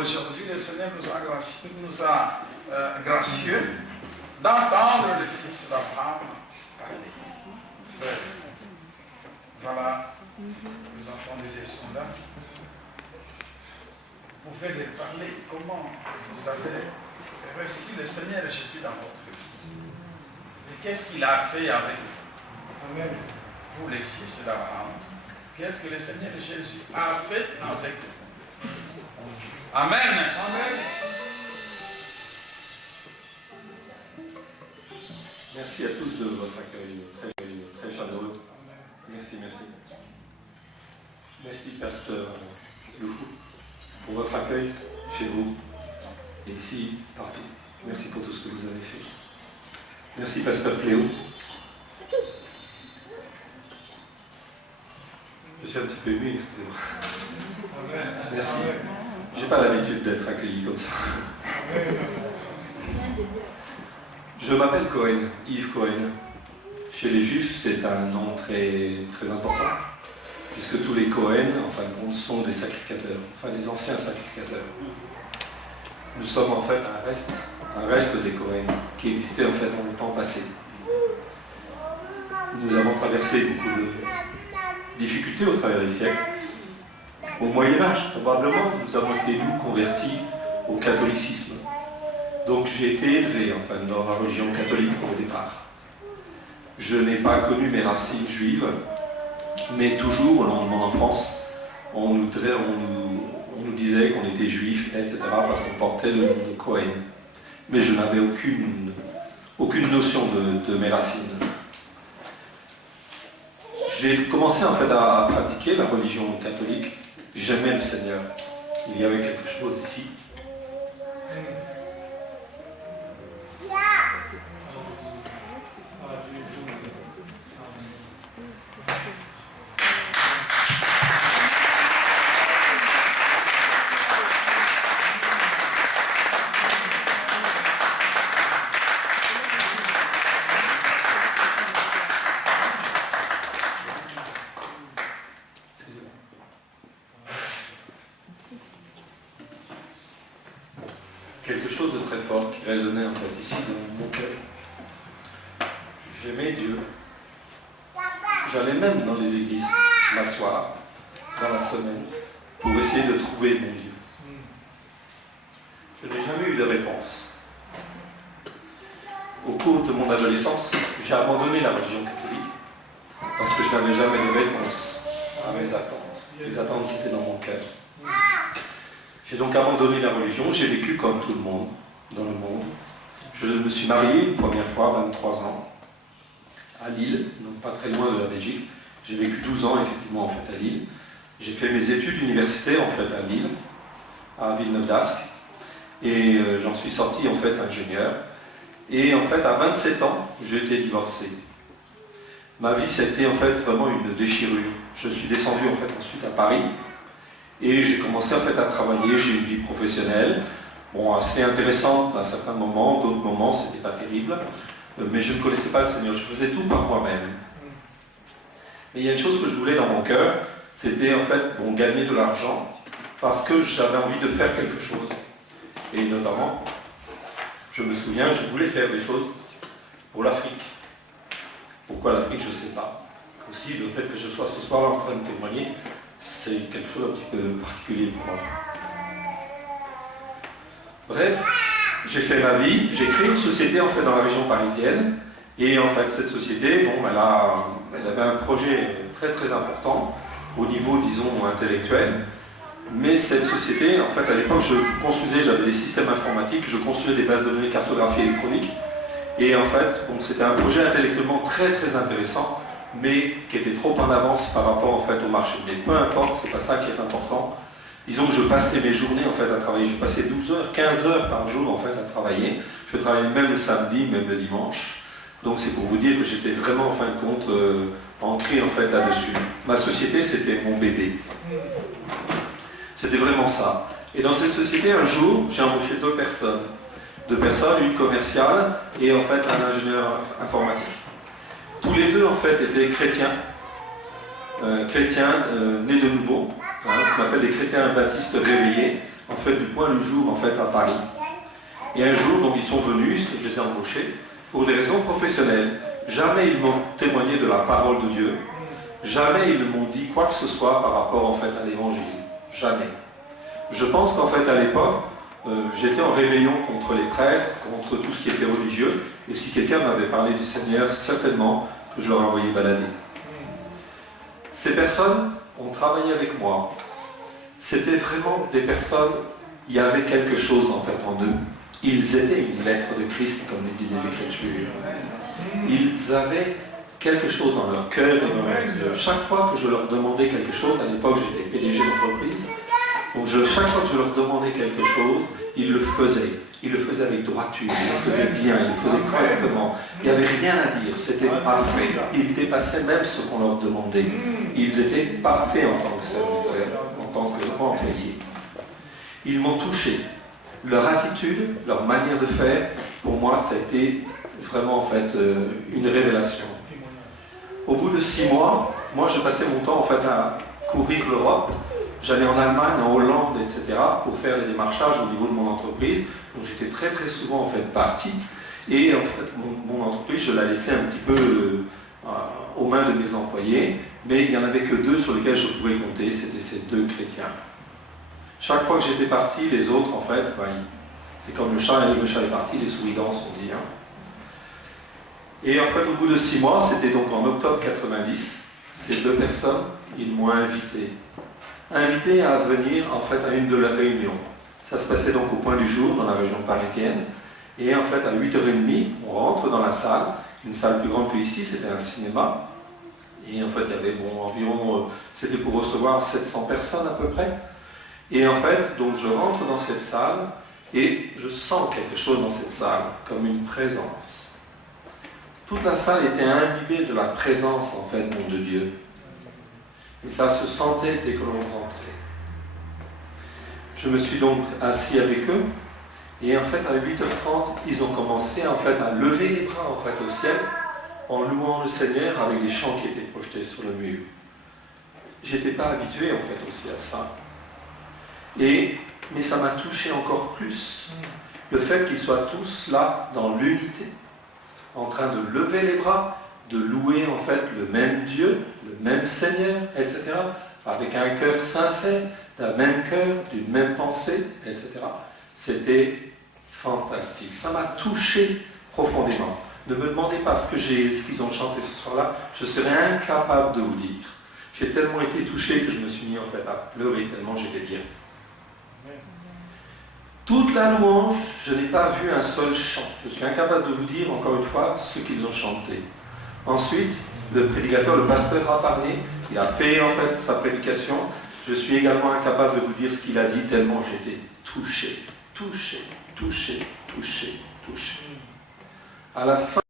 aujourd'hui, le Seigneur nous a gracieux d'entendre le fils d'Abraham parler. Frère, voilà, les enfants de Dieu sont là. Vous pouvez les parler comment vous avez reçu le Seigneur Jésus dans votre vie. Et qu'est-ce qu'il a fait avec vous? Amen. Vous les fils d'Abraham. Qu'est-ce que le Seigneur Jésus a fait avec vous? Amen. Amen. Merci à tous de votre accueil très chaleureux. Merci. Merci, pasteur Loufou, pour votre accueil chez vous, et ici, partout. Merci pour tout ce que vous avez fait. Merci, pasteur Cléo. Je suis un petit peu ému, excusez-moi. Merci. J'ai pas l'habitude d'être accueilli comme ça. Je m'appelle Cohen, Yves Cohen. Chez les Juifs, c'est un nom très, très important, puisque tous les Cohen, en fin de compte, sont des sacrificateurs, enfin les anciens sacrificateurs. Nous sommes en fait un reste des Cohen, qui existait en fait dans le temps passé. Nous avons traversé beaucoup de difficultés au travers des siècles. Au Moyen-Âge, probablement, nous avons été, nous, convertis au catholicisme. Donc j'ai été élevé, enfin, dans la religion catholique au départ. Je n'ai pas connu mes racines juives, mais toujours, au long de mon enfance, on nous disait qu'on était juifs, etc., parce qu'on portait le nom de Cohen. Mais je n'avais aucune notion de mes racines. J'ai commencé en fait à pratiquer la religion catholique. J'aimais le Seigneur. Il y avait quelque chose ici. Quelque chose de très fort qui résonnait en fait ici dans mon cœur. J'aimais Dieu. J'allais même dans les églises m'asseoir dans la semaine pour essayer de trouver mon Dieu. Je n'ai jamais eu de réponse. Au cours de mon adolescence, j'ai abandonné la religion catholique parce que je n'avais jamais de réponse à mes attentes, les attentes qui étaient dans mon cœur. J'ai donc abandonné la religion, j'ai vécu comme tout le monde dans le monde. Je me suis marié une première fois à 23 ans à Lille, donc pas très loin de la Belgique. J'ai vécu 12 ans effectivement en fait à Lille. J'ai fait mes études universitaires en fait à Lille, à Villeneuve d'Ascq, et j'en suis sorti en fait ingénieur. Et en fait à 27 ans, j'ai été divorcé. Ma vie c'était en fait vraiment une déchirure. Je suis descendu en fait ensuite à Paris. Et j'ai commencé en fait à travailler, j'ai une vie professionnelle, bon, assez intéressante à certains moments, d'autres moments c'était pas terrible, mais je ne connaissais pas le Seigneur, je faisais tout par moi-même. Mais il y a une chose que je voulais dans mon cœur, c'était en fait bon, gagner de l'argent, parce que j'avais envie de faire quelque chose. Et notamment, je me souviens, je voulais faire des choses pour l'Afrique. Pourquoi l'Afrique, je ne sais pas. Aussi, le fait que je sois ce soir en train de témoigner, c'est quelque chose un petit peu particulier pour moi. Bref, j'ai fait ma vie, j'ai créé une société en fait dans la région parisienne, et en fait cette société, bon, elle avait un projet très très important au niveau, disons, intellectuel, mais cette société, en fait à l'époque, j'avais des systèmes informatiques, je construisais des bases de données cartographie électronique, et en fait, bon, c'était un projet intellectuellement très très intéressant, mais qui était trop en avance par rapport en fait au marché. Mais peu importe, c'est pas ça qui est important. Disons que je passais mes journées en fait à travailler. Je passais 12 heures, 15 heures par jour en fait à travailler. Je travaillais même le samedi, même le dimanche. Donc c'est pour vous dire que j'étais vraiment en fin de compte ancré en fait là-dessus. Ma société c'était mon bébé. C'était vraiment ça. Et dans cette société, un jour, j'ai embauché deux personnes, une commerciale et en fait un ingénieur informatique. Tous les deux en fait étaient chrétiens, nés de nouveau, ce qu'on appelle des chrétiens baptistes réveillés. en fait, du Point du Jour, en fait, à Paris. Et un jour, donc, ils sont venus, je les ai embauchés, pour des raisons professionnelles. Jamais ils m'ont témoigné de la parole de Dieu. Jamais ils ne m'ont dit quoi que ce soit par rapport, en fait, à l'évangile. Jamais. Je pense qu'en fait, à l'époque, j'étais en rébellion contre les prêtres, contre tout ce qui était religieux. Et si quelqu'un m'avait parlé du Seigneur, certainement que je l'aurais envoyé balader. Ces personnes ont travaillé avec moi. C'était vraiment des personnes, il y avait quelque chose en fait en eux. Ils étaient une lettre de Christ, comme le dit les Écritures. Ils avaient quelque chose dans leur cœur et dans leur vie. Chaque fois que je leur demandais quelque chose, à l'époque j'étais PDG d'entreprise, donc chaque fois que je leur demandais quelque chose, ils le faisaient. Ils le faisaient avec droiture, ils le faisaient bien, ils le faisaient correctement. Il n'y avait rien à dire, c'était parfait. Ils dépassaient même ce qu'on leur demandait. Ils étaient parfaits en tant que serviteurs, en tant qu'employés. Ils m'ont touché. Leur attitude, leur manière de faire, pour moi, ça a été vraiment en fait une révélation. Au bout de 6 mois, moi je passais mon temps en fait à courir l'Europe. J'allais en Allemagne, en Hollande, etc. pour faire les démarchages au niveau de mon entreprise. Donc j'étais très très souvent en fait parti. Et en fait mon entreprise, je la laissais un petit peu aux mains de mes employés. Mais il n'y en avait que 2 sur lesquels je pouvais compter, c'était ces 2 chrétiens. Chaque fois que j'étais parti, les autres en fait, c'est comme le chat est parti, les souris dansent, on dit. Hein. Et en fait au bout de 6 mois, c'était donc en octobre 90, ces 2 personnes, ils m'ont invité à venir en fait à une de leurs réunions. Ça se passait donc au Point du Jour, dans la région parisienne. Et en fait, à 8h30, on rentre dans la salle, une salle plus grande que ici, c'était un cinéma. Et en fait, il y avait environ, c'était pour recevoir 700 personnes à peu près. Et en fait, donc je rentre dans cette salle et je sens quelque chose dans cette salle, comme une présence. Toute la salle était imbibée de la présence en fait de Dieu. Et ça se sentait dès que l'on rentrait. Je me suis donc assis avec eux, et en fait à 8h30, ils ont commencé en fait à lever les bras en fait au ciel, en louant le Seigneur avec des chants qui étaient projetés sur le mur. J'étais pas habitué en fait aussi à ça. Mais ça m'a touché encore plus. Le fait qu'ils soient tous là, dans l'unité, en train de lever les bras, de louer en fait le même Dieu, le même Seigneur, etc., avec un cœur sincère, d'un même cœur, d'une même pensée, etc. C'était fantastique. Ça m'a touché profondément. Ne me demandez pas ce qu'ils ont chanté ce soir-là, je serais incapable de vous dire. J'ai tellement été touché que je me suis mis en fait à pleurer tellement j'étais bien. Toute la louange, je n'ai pas vu un seul chant. Je suis incapable de vous dire encore une fois ce qu'ils ont chanté. Ensuite, le prédicateur, le pasteur a parlé, il a fait en fait sa prédication. Je suis également incapable de vous dire ce qu'il a dit tellement j'étais touché. À la fin